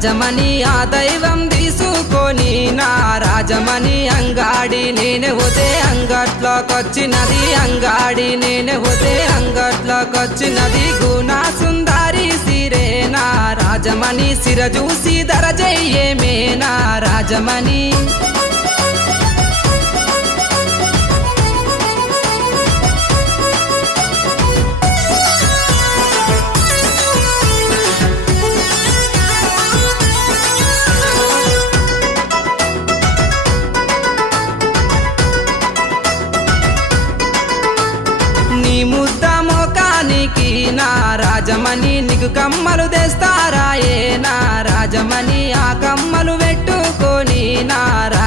రాజమణి ఆ దైవం తీసుకొని నా రాజమణి అంగాడి నేనే పోతే అంగట్లోకొచ్చినది అంగాడి నేనే పోతే అంగట్లోకొచ్చినది గుణ సుందరి సిరేనా రాజమణి సిర చూసి దరజయ్యేమే నా రాజమణి నీ ముద్ద మోకానికి నా రాజమణి నీకు కమ్మలు తెస్తారాయే నా రాజమణి ఆ కమ్మలు పెట్టుకొని నా